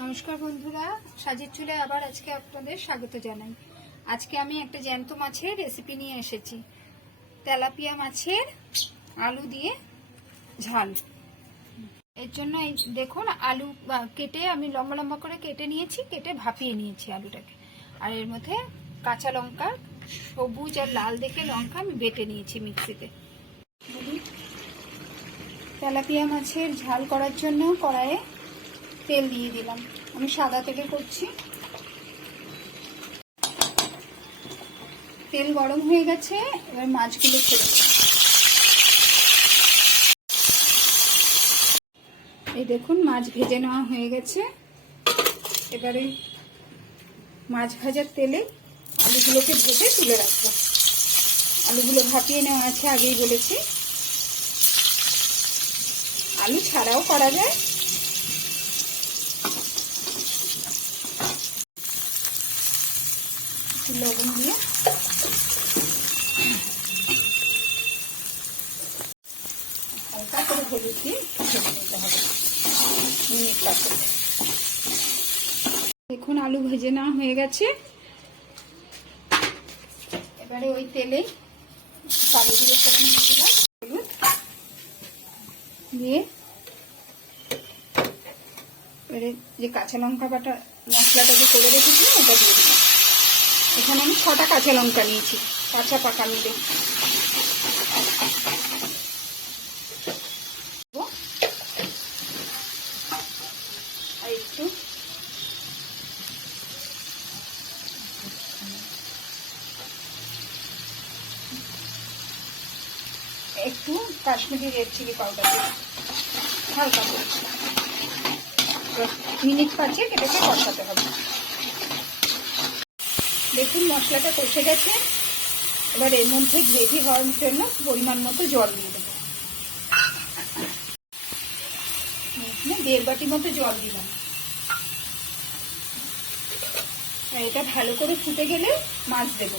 নমস্কার বন্ধুরা, সাজের চুলে আবার আজকে আপনাদের স্বাগত জানাই। আজকে আমি একটা জ্যান্ত মাছের রেসিপি নিয়ে এসেছি। তেলাপিয়া মাছের আলু দিয়ে ঝাল। এর জন্য এই দেখুন, আলু কেটে আমি লম্বা লম্বা করে কেটে নিয়েছি, কেটে ভাপিয়ে নিয়েছি আলুটাকে। আর এর মধ্যে কাঁচা লঙ্কা, সবুজ আর লাল দেখে লঙ্কা আমি বেটে নিয়েছি মিক্সিতে। তেলাপিয়া মাছের ঝাল করার জন্য কড়াইয়ে তেল দিয়ে দিলাম। আমি সাদা তেলে করছি। তেল গরম হয়ে গেছে, এবার মাছগুলো ছেড়ে দেব। এই দেখুন, মাছ ভেজে নেওয়া হয়ে গেছে। এবারে মাছ ভাজার তেলে আলুগুলোকে ভেজে তুলে রাখবো। আলুগুলো ভাপিয়ে নেওয়া আছে, আগেই বলেছি। আলু ছাড়াও করা যায়। লবণ দিয়ে হালকা করে হলুদ দিয়ে ভেজে নিতে হবে মিনিট 5। দেখুন, আলু ভেজে নেওয়া হয়ে গেছে। এবারে ওই তেলে কালো জিরে ফোড়ন দিয়ে দিলাম, হলুদ দিয়ে এবারে যে কাঁচা লঙ্কা বাটা মশলাটা যে করে রেখেছিলাম ওটা দিয়ে দিলাম। এখানে আমি 6টা কাঁচা লঙ্কা নিয়েছি, কাঁচা পাকা মিলে। আর একটু কাশ্মীরি রেড চিলি পাউডার দিলাম হালকা করে। মিনিট 5 এটাকে কষাতে হবে। দেখুন, মশলাটা কষে গেছে। এবার এর মধ্যে গ্রেভি হওয়ার জন্য পরিমাণ মতো জল দিয়ে দেবো। 1.5 বাটি মতো জল দিলাম। এটা ভালো করে ফুটে গেলে মাছ দেবো।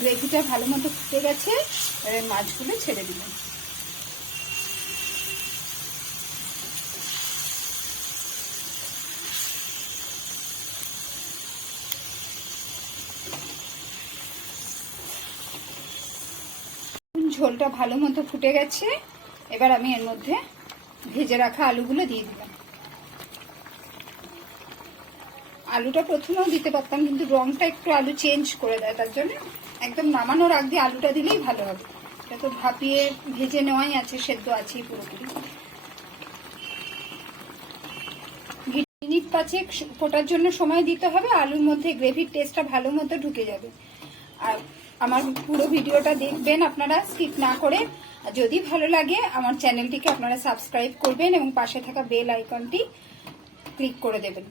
গ্রেভিটা ভালো মতো ফুটে গেছে, এবার মাছগুলো ছেড়ে দিলাম। ঝোলটা ভালো মতো ফুটে গেছে। এবার আমি এর মধ্যে ভেজে রাখা আলুগুলো দিয়ে দিলাম। আলুটা প্রথমেও দিতে পারতাম, কিন্তু রংটা একটু আলু চেঞ্জ করে দেয়, তার জন্য একদম নামানোর আগে আলুটা দিলেই ভালো হবে। এটা তো ভাপিয়ে ভেজে নেওয়াই আছে, সেদ্ধ আছেই পুরোপুরি। মিনিট 5 ফোটার জন্য সময় দিতে হবে। আলুর মধ্যে গ্রেভির টেস্টটা ভালো মতো ঢুকে যাবে। আর আমার পুরো ভিডিওটা দেখবেন আপনারা, স্কিপ না করে। আর যদি ভালো লাগে আমার চ্যানেলটিকে আপনারা সাবস্ক্রাইব করবেন এবং পাশে থাকা বেল আইকনটি ক্লিক করে দেবেন।